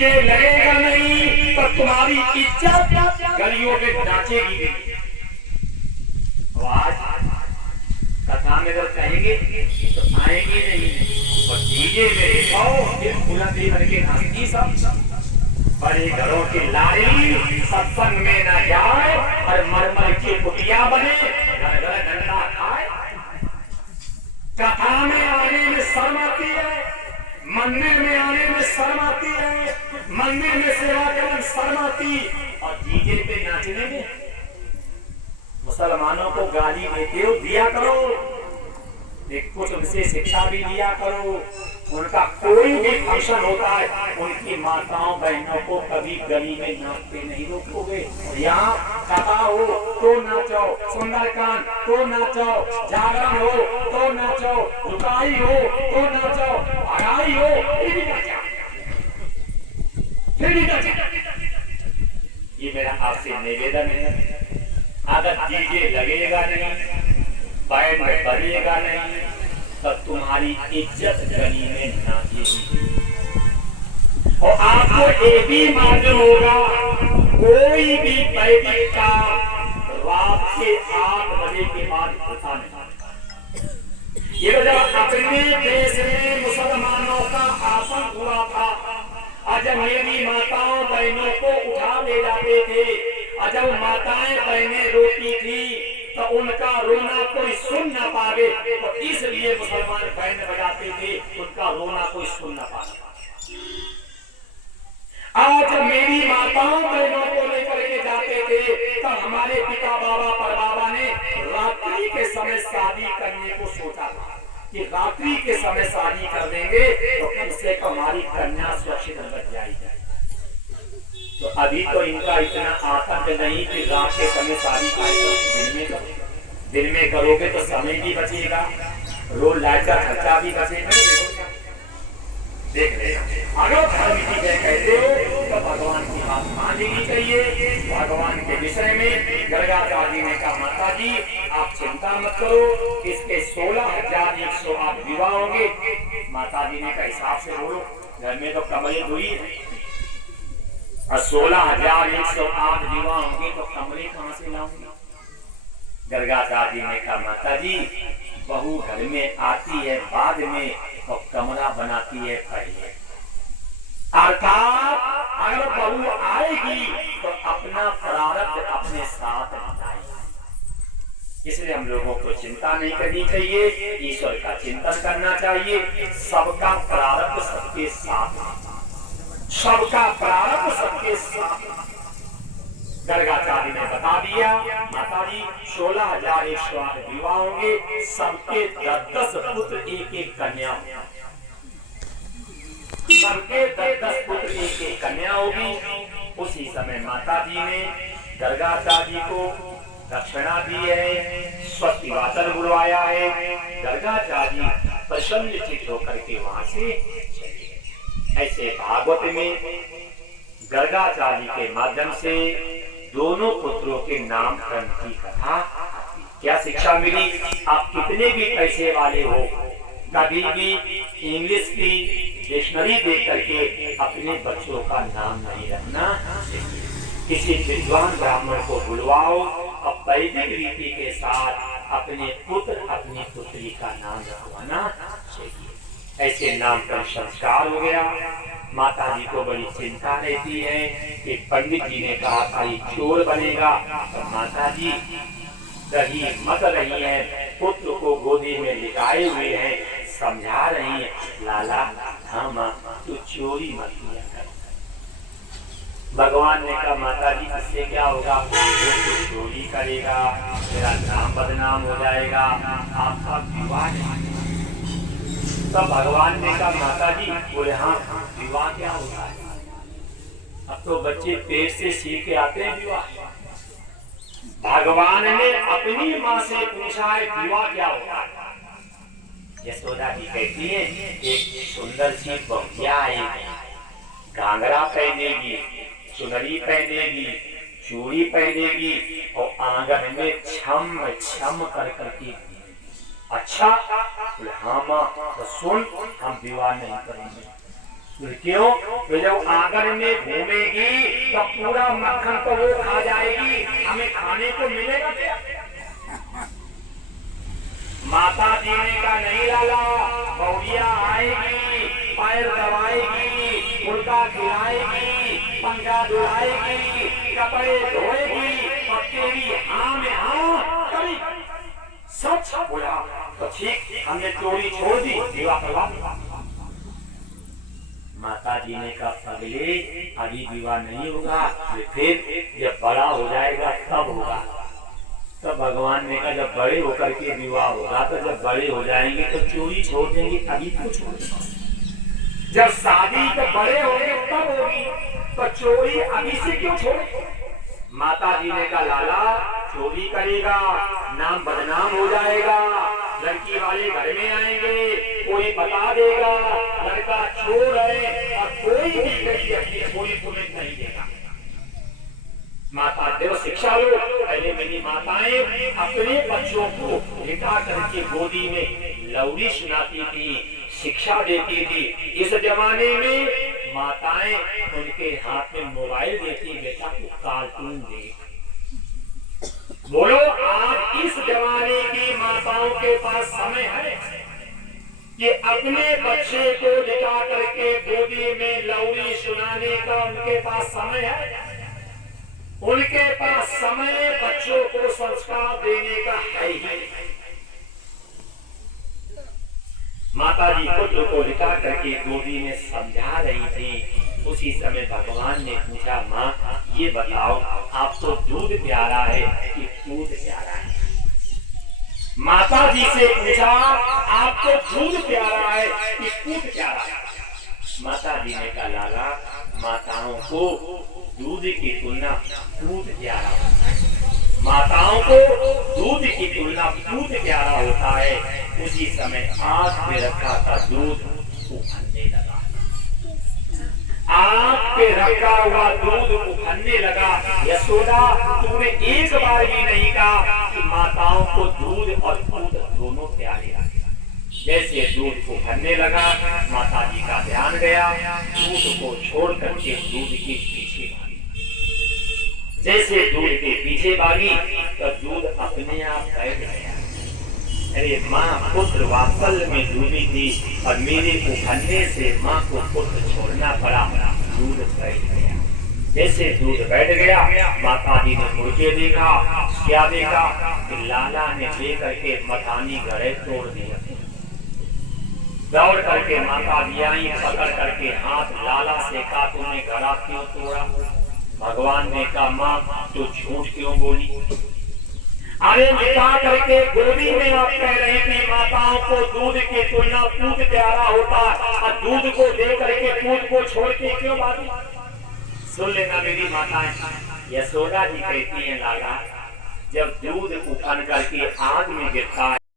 DJ लगेगा नहीं तो तुम्हारी इज्जत गलियों में नाचेगी नहीं। आज कथा में जब कहेंगे तो आएंगे नहीं, और डीजे में देखो बुलंदी करके नाचती सब। बड़े घरों की लाड़ी सत्संग में न जाए और मरमर की कुटिया बने, घर घर डंडा खाए। कथा में आने में शर्म आती है, मंदिर में आने में शर्म आती है, मंदिर में सेवा करने में शर्म आती, और डीजे पे नाचने में। मुसलमानों को गाली देते हो, दिया करो, कुछ उनसे शिक्षा भी लिया करो। उनका कोई भी फंक्शन होता है, उनकी माताओं बहनों को कभी गली में नाचते नहीं रोकोगे। यहाँ कथा हो तो नाचो, सुंदरकांड तो नाचो, जागरण हो तो नाचो, रुकाई हो तो नाचो, भगाई हो फिर भी नाचो। ये मेरा आपसे निवेदन है, अगर डीजे लगेगा नहीं, बैंड बजेगा नहीं, तो तुम्हारी इज्जत गली में नाचेगी। और आपको एक भी मालूम होगा, कोई भी वैदिक का रात के 8 बजे के बाद होता नहीं। ये जब अपने देश में मुसलमानों का आतंक हुआ था, और जब मेरी माताओं बहनों को उठा ले जाते थे, और जब माताएं बहनें रोती थी तो उनका रोना कोई सुन न पावे, तो इसलिए मुसलमान बैंड बजाते थे, उनका रोना कोई सुन न पावे। आज मेरी माताओं बहनों को लेकर के जाते थे, तो हमारे पिता बाबा परबाबा ने रात्रि के समय शादी करने को सोचा था कि रात्रि के समय शादी कर देंगे तो कम से कम हमारी कन्या सुरक्षित बच जाएगी। तो अभी तो इनका इतना आतंक नहीं कि रात के समय शादी का दिन में करोगे तो समय भी बचेगा, रोड लाइट का खर्चा भी बचेगा। देख ले, अगर धर्म की जय कहते हो तो भगवान की बात माननी चाहिए। भगवान के विषय में गर्गाचार्य ने कहा, माता जी आप चिंता मत करो, इसके 16,108 विवाह होंगे। माता जी ने कहा हिसाब से बोलो, घर में तो कमरे हुई है, और 16,108 विवाह होंगे तो कमरे कहां से लाऊंगी। गर्गाचार्य ने कहा, माता जी बहू घर में आती है बाद में, तो कमरा बनाती है पहले। अर्थात अगर बहू आएगी तो अपना प्रारब्ध अपने साथ लाएगी। इसलिए हम लोगों को चिंता नहीं करनी चाहिए, ईश्वर का चिंतन करना चाहिए। सबका प्रारब्ध सबके साथ, सबका प्रारब्ध सबके साथ। गर्गाचार्य ने बता दिया, माता जी 16,108 विवाह होंगे, सबके 10 पुत्र, एक कन्या, सबके 10 पुत्र, एक कन्या होगी। उसी समय माता जी ने गर्गाचार्य को दक्षिणा दी है, स्वस्ति वाचन बुलवाया है। गर्गाचार्य प्रसन्नचित्त होकर के वहां से चले। ऐसे भागवत में गर्गाचार्य के माध्यम से दोनों पुत्रों के नामकरण की कथा। क्या शिक्षा मिली? आप कितने भी पैसे वाले हो, कभी भी इंग्लिश की डिक्शनरी देख करके अपने बच्चों का नाम नहीं रखना। किसी विद्वान ब्राह्मण को बुलवाओ और वैदिक रीति के साथ अपने पुत्र अपनी पुत्री का नाम रखवाना चाहिए। ऐसे नामकरण संस्कार हो गया। माता जी को बड़ी चिंता रहती है कि पंडित जी ने कहा था ये चोर बनेगा, तो माता जी रही मत रही है, पुत्र को गोदी में लिटाए हुए हैं, समझा रही है, लाला हाँ माँ तू चोरी मत किया कर। भगवान ने कहा माता जी इससे क्या होगा, वो तो चोरी करेगा, मेरा नाम बदनाम हो जाएगा, आपका विवाह नहीं। तब भगवान ने कहा माता जी, बोले हाँ विवाह क्या होता है, अब तो बच्चे पेट से सीख के आते हैं विवाह। भगवान ने अपनी माँ से पूछा है विवाह क्या होता है। यशोदा जी कहती है एक सुंदर सी बहू आएगी, घाघरा पहनेगी, चुनरी पहनेगी, चूड़ी पहनेगी और आंगन में छम छम कर करके। अच्छा हाँ माँ, तो सुन हम विवाह नहीं करेंगे। क्यों? तो जब आंगन में घूमेगी तो पूरा मक्खन तो वो खा जाएगी, हमें खाने को मिलेगा क्या? माता जी ने कहा नहीं लाला, बौरिया आएगी, पैर दबाएगी, उल्टा खिलाएगी, पंखा डुलाएगी, कपड़े धोएगी और तेरी हाँ में हाँ करेगी। सच बोला तो ठीक, हमने चोरी छोड़ दी, दीवा करवा। माता जी ने कहा पगले अभी विवाह नहीं होगा, फिर जब बड़ा हो जाएगा तब होगा। तब भगवान ने कहा जब बड़े होकर के विवाह होगा तो जब बड़े हो जाएंगे तो चोरी छोड़ देंगे, अभी क्यों छोड़ेंगे? जब शादी तो बड़े होंगे तब होगी, तो चोरी अभी से क्यों छोड़े? माता जी ने कहा लाला चोरी करेगा नाम बदनाम हो जाएगा, लड़की वाले घर में आएंगे, कोई बता देगा लड़का चोर है और कोई भी कहीं अपनी चोरी तुम्हें नहीं देगा। माता देव शिक्षा लो। पहले मेरी माताएं अपने बच्चों को लिटा करके गोदी में लौरी सुनाती थी, शिक्षा देती थी। इस जमाने में माताएं उनके हाथ में मोबाइल देती, बेटा को कार्टून दे। बोलो आज इस जमाने की माताओं के पास समय है कि अपने बच्चे को लिटा करके गोदी में लौरी सुनाने का उनके पास समय है? उनके पास समय बच्चों को संस्कार देने का है ही। माता जी पुत्र को लिटा करके गोदी में समझा रही थी। उसी समय भगवान ने पूछा माँ ये बताओ आपको दूध प्यारा है कि दूध प्यारा है? माता जी से पूछा आपको दूध प्यारा है कि दूध प्यारा है? माता जी ने कहा लाला माताओं को दूध की तुलना दूध प्यारा होता है। माताओं को दूध की तुलना दूध प्यारा होता है। उसी समय आग पे रखा था दूध उफनने लगा। आग पे रखा हुआ दूध उफनने लगा। यशोदा तूने एक बार भी नहीं कहा कि माताओं को दूध और दूध दोनों प्यारे लगे। जैसे दूध को भरने लगा माता जी का ध्यान गया, दूध को छोड़ करके दूध के पीछे भागी। जैसे दूध के पीछे भागी तो दूध अपने आप बैठ गया। अरे माँ पुत्र वात्सल्य में डूबी थी और मेरे उफनने से माँ को पुत्र छोड़ना पड़ा, दूध बैठ गया। जैसे दूध बैठ गया माता जी ने मुड़ के देखा, क्या देखा कि लाला ने लेकर के मठानी घड़े तोड़ दिया। दौड़ करके माता जी आई, पकड़ करके हाथ लाला से कहा तुमने घड़ा क्यों तोड़ा? भगवान ने कहा माँ तो झूठ क्यों बोली? अरे मिटा करके गोदी में आप कह रहे थे माताओं को दूध की तुलना दूध प्यारा होता और दूध को दे करके दूध को छोड़ के क्यों भागी? सुन लेना मेरी माताएं, यशोदा जी कहती है लाला जब दूध उफन करके आग में गिरता